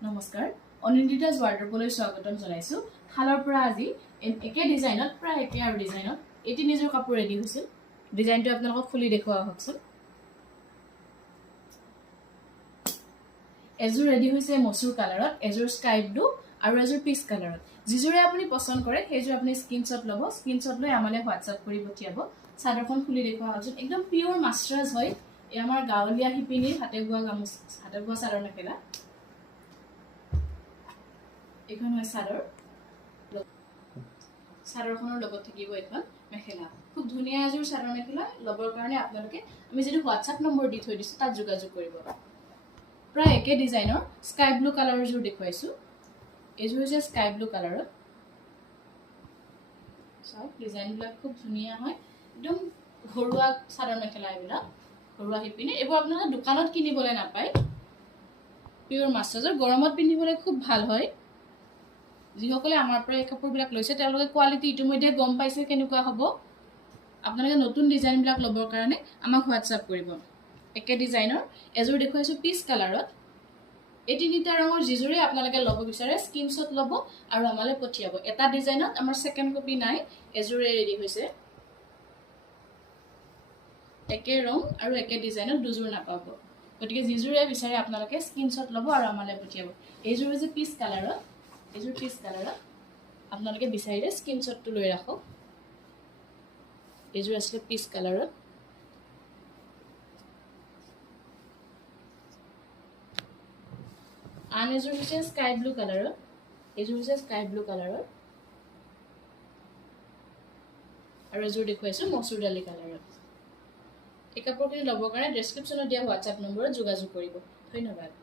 নমস্কাৰ অনিন্দিতাজ ৱাৰ্ড্ৰপলৈ স্বাগতম জনাইছো হালৰ পৰা আজি একে ডিজাইনত প্ৰায় একে আৰু ডিজাইনত এটি নিজৰ কাপোৰ ৰেডি হৈছিল ডিজাইনটো আপোনালোকক খুলি দেখুওৱা হকচোন এজোৰ ৰেডি হৈছে মসুৰ কালাৰত এজোৰ স্কাই ব্লু আৰু এজোৰ পিচ কালাৰত যিজোৰে আপুনি পছন্দ কৰে সেইজোৰ আপুনি স্ক্ৰিনশ্বট ল'ব স্ক্ৰিনশ্বট লৈ আমালে হোৱাটছআপ কৰি পঠিয়াব চাদৰখন খুলি দেখুওৱা হকচোন একদম পিওৰ মাস্টাৰাজ হয় এই আমাৰ গাঁৱলীয়া শিপিনীৰ হাতে বোৱা চাদৰ মেখেলা এখন হয় চাদৰখনৰ লগত থাকিব এখন মেখেলা খুব ধুনীয়া এজোৰ চাদৰ মেখেলা লবৰ কাৰণে আপোনালোকে আমি যেটো হোৱাটছআপ নম্বৰ দি থৈ দিছো তাত যোগাযোগ কৰিব প্ৰায় একে ডিজাইনৰ স্কাই ব্লু কালাৰৰ জোৰ দেখুৱাইছো এজোৰ হৈছে স্কাই ব্লু কালাৰত সব ডিজাইনবিলাক খুব ধুনীয়া হয় একদম ঘৰুৱা চাদৰ মেখেলা এইবিলাক ঘৰুৱা হিপিনে এবোৰ আপোনালোকে দোকানত কিনিবলৈ নাপায় পিওৰ মাস্টাৰাজৰ গৰমত পিন্ধিবলৈ খুব ভাল হয় যিসকলে আমাৰ পৰা এই কাপোৰবিলাক লৈছে তেওঁলোকে কোৱালিটি ইতিমধ্যে গম পাইছে কেনেকুৱা হ'ব আপোনালোকে নতুন ডিজাইনবিলাক ল'বৰ কাৰণে আমাক হোৱাটছআপ কৰিব একে ডিজাইনৰ এজোৰ দেখুৱাইছো পিচ কালাৰত এটি নিটা ৰঙৰ যিজোৰে আপোনালোকে ল'ব বিচাৰে স্ক্ৰিনশ্বট ল'ব আৰু আমালৈ পঠিয়াব এটা ডিজাইনত আমাৰ সেকেন্ড কপি নাই এজোৰে ৰেডি হৈছে একে ৰং আৰু একে ডিজাইনত দুজোৰ নাপাব গতিকে যিজোৰে বিচাৰে আপোনালোকে স্ক্ৰিনশ্বট ল'ব আৰু আমালৈ পঠিয়াব এইজোৰ হৈছে পিচ কালাৰত এজোৰ পিচ কালাৰত আপোনালোকে বিচাৰিলে স্ক্ৰিনশ্বটটো লৈ ৰাখক এজোৰ আছে পিচ কালাৰত আন এজোৰ হৈছে স্কাই ব্লু কালাৰত এজোৰ হৈছে স্কাই ব্লু কালাৰত আৰু এজোৰ দেখুৱাইছো মসুৰ দালি কালাৰত এই কাপোৰখিনি ল'বৰ কাৰণে ডেসক্ৰিপচনত দিয়া হোৱাটছআপ নম্বৰত যোগাযোগ কৰিব ধন্যবাদ